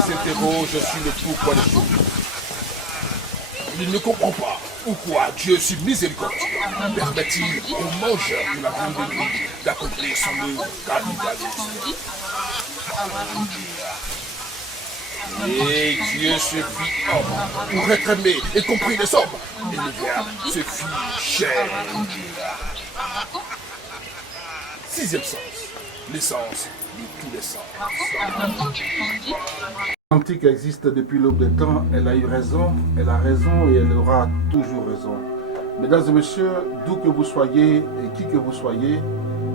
s'interroge sur le pourquoi des choses. Il ne comprend pas pourquoi Dieu, si miséricordieux, permet-il aux mangeurs de la viande de lui d'accomplir son œuvre capitaliste. Et Dieu se fit homme pour être aimé et compris des hommes. Et le Verbe se fit chair. Sixième sens, l'essence de tous les sens. L'antique existe depuis l'aube des temps, elle a eu raison, elle a raison et elle aura toujours raison. Mesdames et messieurs, d'où que vous soyez et qui que vous soyez,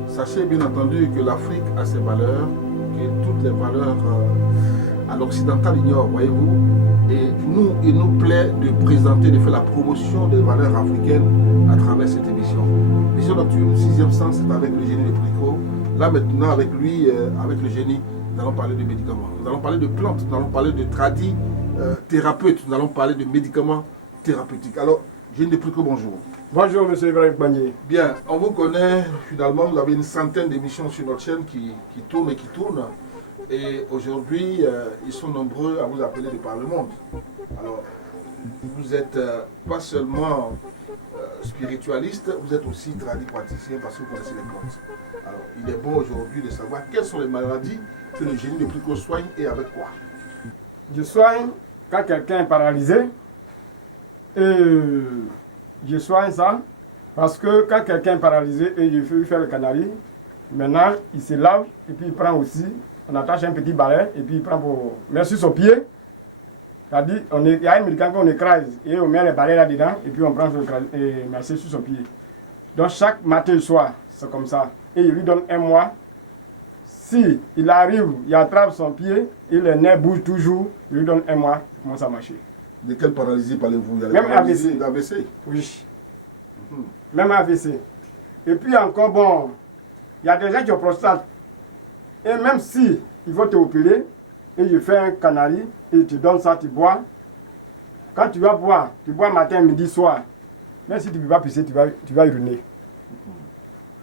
sachez bien entendu que l'Afrique a ses valeurs, que toutes les valeurs à l'occidental ignorent, voyez-vous. Et nous, il nous plaît de présenter, de faire la promotion des valeurs africaines à travers cette émission. Vision nocturne, sixième sens, c'est avec le génie de Pricot. Là maintenant, avec lui, avec le génie, nous allons parler de médicaments, nous allons parler de plantes, nous allons parler de thérapeutes, nous allons parler de médicaments thérapeutiques. Alors, génie de Pricot, bonjour. Bonjour, monsieur Ibrahim Bagné. Bien, on vous connaît, finalement, vous avez une centaine d'émissions sur notre chaîne qui tournent et qui tournent. Et aujourd'hui, ils sont nombreux à vous appeler de par le monde. Alors, vous n'êtes pas seulement spiritualiste, vous êtes aussi praticien parce que vous connaissez les plantes. Alors, il est bon aujourd'hui de savoir quelles sont les maladies que le génie de Pricot soigne et avec quoi. Je soigne quand quelqu'un est paralysé. Et je soigne ça parce que quand quelqu'un est paralysé et je fais lui faire le canari, maintenant il se lave et puis il prend aussi, on attache un petit balai et puis il prend pour mettre sur son pied. C'est-à-dire, il y a un médicament qu'on écrase et on met les balais là-dedans et puis on prend et masser sur son pied. Donc chaque matin et soir, c'est comme ça. Et il lui donne un mois. Si il arrive, il attrape son pied, et le nez bouge toujours, il lui donne un mois, il commence à marcher. De quelle paralysie parlez-vous? Même AVC. AVC. Oui. Même AVC. Et puis encore, bon, il y a des gens qui ont prostate. Et même si ils vont te opérer, et je fais un canari, et tu donnes ça, tu bois. Quand tu vas boire, tu bois matin, midi, soir. Même si tu ne peux pas pisser, tu vas uriner.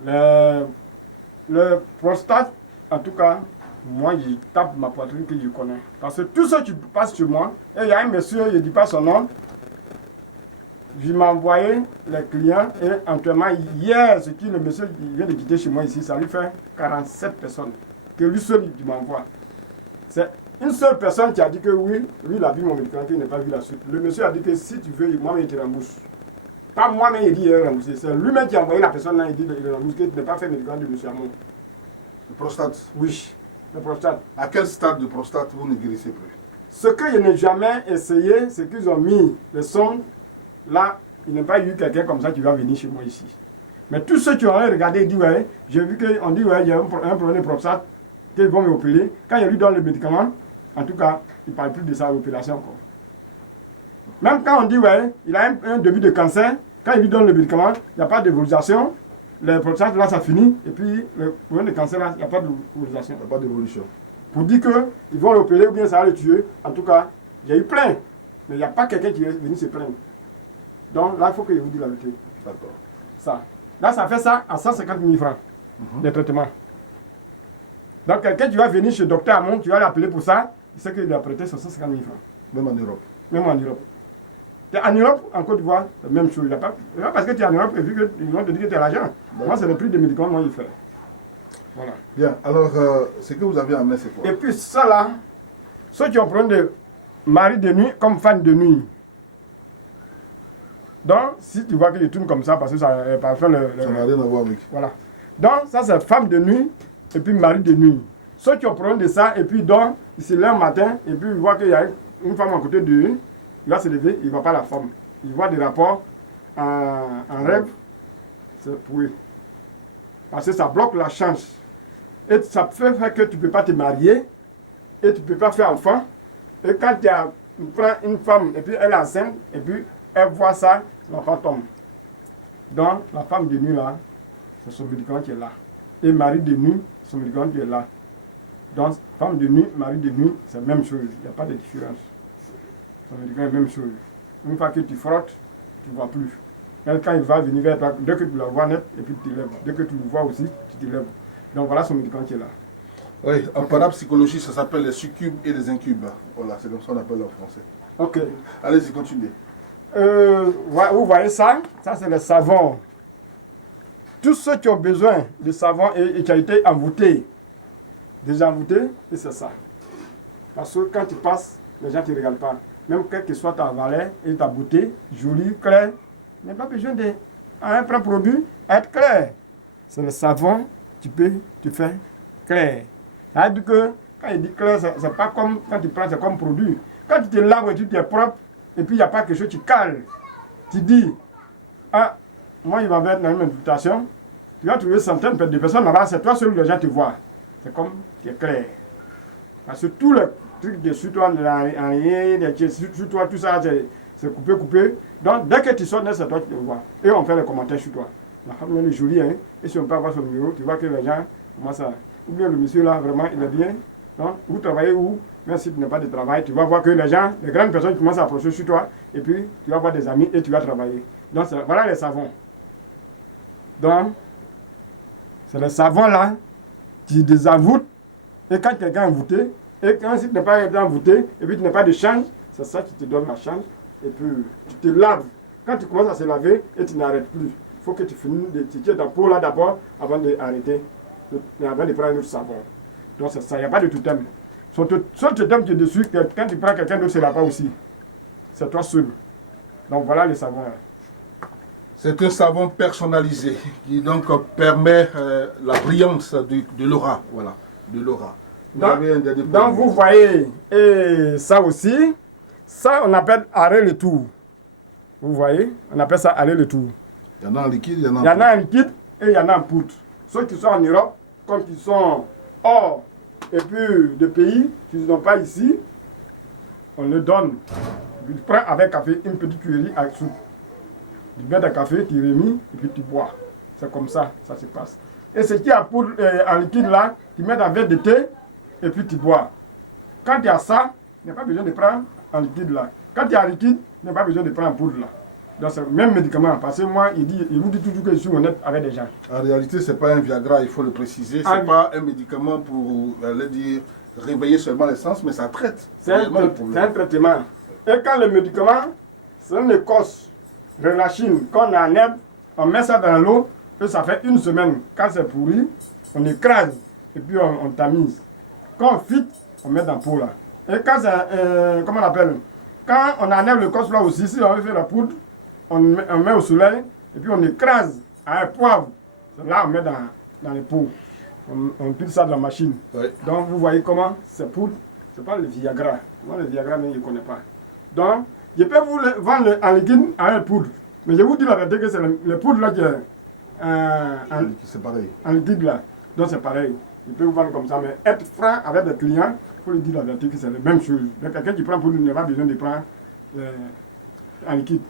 Le prostate, en tout cas, moi, je tape ma poitrine que je connais. Parce que tout ce qui passe sur moi, et il y a un monsieur, je ne dis pas son nom, je m'ai envoyé les clients, et actuellement, hier, ce qui le monsieur vient de quitter chez moi ici, ça lui fait 47 personnes. Que lui seul, il m'envoie. C'est une seule personne qui a dit que oui, lui, il a vu mon médicament, qu'il n'a pas vu la suite. Le monsieur a dit que si tu veux, moi-même, il te rembourse. Pas moi-même, il dit qu'il est remboursé. C'est lui-même qui a envoyé la personne là, il dit qu'il est remboursé, qu'il n'a pas fait le médicament de monsieur Amon. Le prostate. Oui, le prostate. À quel stade de prostate vous ne guérissez plus? Ce que je n'ai jamais essayé, c'est qu'ils ont mis les sondes. Là, il n'y a pas eu quelqu'un comme ça qui va venir chez moi ici. Mais tous ceux qui ont regardé, ils disent, ouais, j'ai vu qu'on dit, ouais, il y a un problème de prostate, qu'ils vont m'opérer. Quand il lui donne le médicament, en tout cas, il ne parle plus de sa opération encore. Même quand on dit, ouais, il a un début de cancer, quand il lui donne le médicament, il n'y a pas d'évolution. Le prostate, là, ça finit. Et puis, le problème de cancer, là, il n'y a pas d'évolution. Il n'y a pas d'évolution. Pour dire qu'ils vont l'opérer ou bien ça va le tuer. En tout cas, il y a eu plein. Mais il n'y a pas quelqu'un qui est venu se plaindre. Donc là, il faut que je vous dise la vérité. D'accord. Ça. Là, ça fait ça à 150 000 francs de traitement. Donc, quelqu'un qui va venir chez le docteur Amon, tu vas l'appeler pour ça, il sait qu'il doit prêter 150 000 francs. Même en Europe. Même en Europe. En Europe, en Côte d'Ivoire, la même chose. Il n'y a pas parce que tu es en Europe et vu qu'ils vont te dire que tu as l'argent. Moi, c'est le prix des médicaments, moi, il fait. Voilà. Bien, alors, ce que vous avez amené, c'est quoi? Et puis, ça là, ceux qui ont problème de mari de nuit comme femme de nuit. Donc, si tu vois que je tourne comme ça, parce que ça parfois Ça n'a rien à voir avec. Voilà. Donc, ça, c'est femme de nuit et puis mari de nuit. Ceux qui ont problème de ça, et puis donc, il se lève le matin, et puis il voit qu'il y a une femme à côté de lui, il va se lever, il ne voit pas la femme. Il voit des rapports en rêve, c'est pour lui. Parce que ça bloque la chance. Et ça fait que tu ne peux pas te marier, et tu ne peux pas faire enfant. Et quand tu prends une femme, et puis elle est enceinte, et puis elle voit ça, l'enfant tombe. Donc, la femme de nuit, là, c'est son médicament qui est là. Et mari de nuit, son médicament qui est là. Donc, femme de nuit, mari de nuit, c'est la même chose. Il n'y a pas de différence. Son médicament est la même chose. Une fois que tu frottes, tu ne vois plus. Quand il va venir vers toi, dès que tu la vois net, et puis tu te lèves. Dès que tu le vois aussi, tu te lèves. Donc voilà son médicament qui est là. Oui, en parapsychologie, ça s'appelle les succubes et les incubes. Voilà, c'est comme ça qu'on appelle en français. Ok. Allez-y, continuez. Vous voyez ça? Ça, c'est le savon. Tous ceux qui ont besoin de savon et qui a été envoûté, déjà envoûté, et c'est ça. Parce que quand tu passes, les gens ne te regardent pas. Même quel que soit ta valeur et ta beauté, jolie, claire, il n'y a pas besoin d'un un produit être clair. C'est le savon, tu fais clair. C'est-à-dire que quand il dit clair, c'est pas comme quand tu prends, c'est comme produit. Quand tu te laves et tu es propre, et puis il n'y a pas quelque chose, tu cales. Tu dis, ah, moi il va mettre dans une invitation, tu vas trouver centaines de personnes là-bas, c'est toi seul où les gens te voient. C'est comme tu es clair. Parce que tout le truc de sur toi, sur toi, tout ça, c'est coupé. Donc dès que tu sors, c'est toi qui te vois. Et on fait les commentaires sur toi. La femme est jolie, hein. Et si on peut avoir son numéro, tu vois que les gens commencent à. Ou bien le monsieur là, vraiment, il est bien. Donc, vous travaillez où? Même si tu n'as pas de travail, tu vas voir que les gens, les grandes personnes commencent à approcher sur toi. Et puis, tu vas voir des amis et tu vas travailler. Donc, voilà les savons. Donc, c'est les savons là qui désavoûtent. Et quand quelqu'un est envoûté, et quand si tu n'es pas envoûté, et puis tu n'as pas de change, c'est ça qui te donne la change. Et puis, tu te laves. Quand tu commences à se laver, et tu n'arrêtes plus. Il faut que tu finisses de tirer ta peau là d'abord avant d'arrêter, avant de prendre un autre savon. Donc c'est ça, il n'y a pas de totem. Son totem qui est dessus, quand tu prends quelqu'un d'autre, c'est là-bas aussi. C'est toi seul. Donc voilà le savon. C'est un savon personnalisé qui donc permet la brillance de l'aura. Voilà, de l'aura. Donc vous voyez, et ça aussi, ça on appelle arrêt le tour. Vous voyez, on appelle ça arrêt le tour. Il y en a en liquide, il y en a en poudre. Il y en a en liquide et il y en a en poudre. Ceux qui sont en Europe, comme qui sont hors et puis de pays qui ne sont pas ici, on le donne. Tu prends avec café une petite cuillerée avec soupe. Tu mets le café, tu remis et puis tu bois. C'est comme ça, ça se passe. Et ce qui est en poudre, en liquide là, tu mets dans un verre de thé et puis tu bois. Quand il y a ça, il n'y a pas besoin de prendre en liquide là. Quand il y a en liquide, il n'y a pas besoin de prendre en poudre là. Donc c'est le même médicament. Parce que moi, il vous dit toujours que je suis honnête avec les gens. En réalité, ce n'est pas un Viagra, il faut le préciser. Ce n'est pas un médicament pour, réveiller seulement les sens, mais ça traite. C'est un traitement. Et quand le médicament, c'est une écorce, relâchine, qu'on enlève, on met ça dans l'eau, et ça fait une semaine. Quand c'est pourri, on écrase, et puis on tamise. Quand on fit, on met dans le pot là. Et quand c'est, comment on appelle, quand on enlève l'écorce là aussi, si on veut faire la poudre, on met au soleil et puis on écrase à un poivre. Là, on met dans les pots. On pile ça dans la machine. Oui. Donc, vous voyez comment c'est poudre. Ce n'est pas le Viagra. Moi, le Viagra, je ne connais pas. Donc, je peux vous le vendre en liquide à un poudre. Mais je vous dis la vérité que c'est le poudre là qui est c'est pareil. En liquide là. Donc, c'est pareil. Je peux vous vendre comme ça. Mais être franc avec les clients, il faut lui dire la vérité que c'est la même chose. Donc, quelqu'un qui prend poudre n'a pas besoin de prendre en liquide.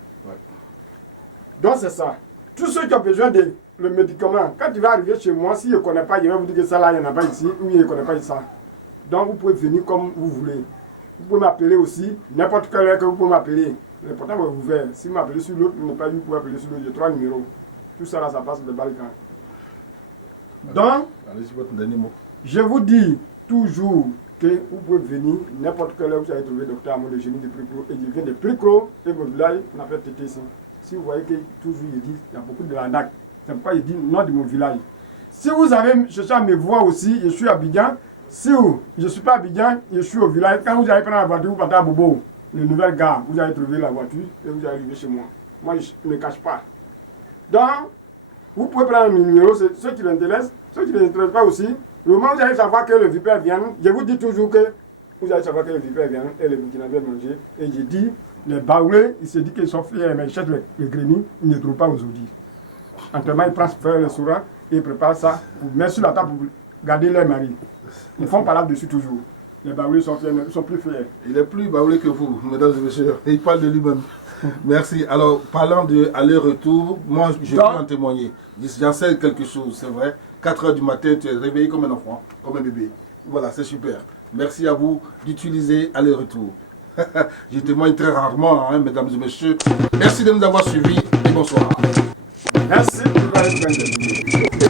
Donc c'est ça. Tous ceux qui ont besoin de le médicament, quand tu vas arriver chez moi, si je ne connais pas, je vais vous dire que ça là, il n'y en a pas ici, ou je ne connais pas ça. Donc vous pouvez venir comme vous voulez. Vous pouvez m'appeler aussi, n'importe quelle heure que vous pouvez m'appeler. Le portable est ouvert. Si vous m'appelez sur l'autre, vous n'avez pas vu, vous pouvez appeler sur l'autre. J'ai 3 numéros. Tout ça là, ça passe de Balkan. Donc, allez-y, votre dernier mot. Je vous dis toujours que vous pouvez venir, n'importe quelle heure, vous allez trouver le docteur Amon de génie de Pricro. Et je viens de Pricro, et mon village, on appelle Tété ici. Si vous voyez que toujours il dit, il y a beaucoup de l'arnaque. C'est pourquoi il dit nom de mon village. Si vous avez cherché à me voir aussi, je suis à Abidjan. Si je ne suis pas à Abidjan, je suis au village. Quand vous allez prendre la voiture, vous partez à Bobo, le nouvel gare, vous allez trouver la voiture et vous allez arriver chez moi. Moi, je ne me cache pas. Donc, vous pouvez prendre mon numéro, c'est ceux qui l'intéressent, ceux qui ne l'intéressent pas aussi. Le moment où vous allez savoir que le vipère vient, je vous dis toujours que vous allez savoir que le vipère vient et le Burkinabé manger. Et je dis, les baoulés, il se dit qu'ils sont fiers, mais ils cherchent le grény, ils ne trouvent pas aujourd'hui. Entièrement, ils prennent faire le soura et ils préparent ça pour mettre sur la table pour garder leur mari. Ils font par là-dessus toujours. Les baoulés sont fiers, ils sont plus fiers. Il est plus baoulé que vous, mesdames et messieurs. Il parle de lui-même. Merci. Alors, parlant de aller-retour, moi, je peux en témoigner. J'en sais quelque chose, c'est vrai. 4 heures du matin, tu es réveillé comme un enfant, comme un bébé. Voilà, c'est super. Merci à vous d'utiliser aller-retour. Je témoigne très rarement, hein, mesdames et messieurs. Merci de nous avoir suivis et bonjour. bonsoir. Merci, il va être plein de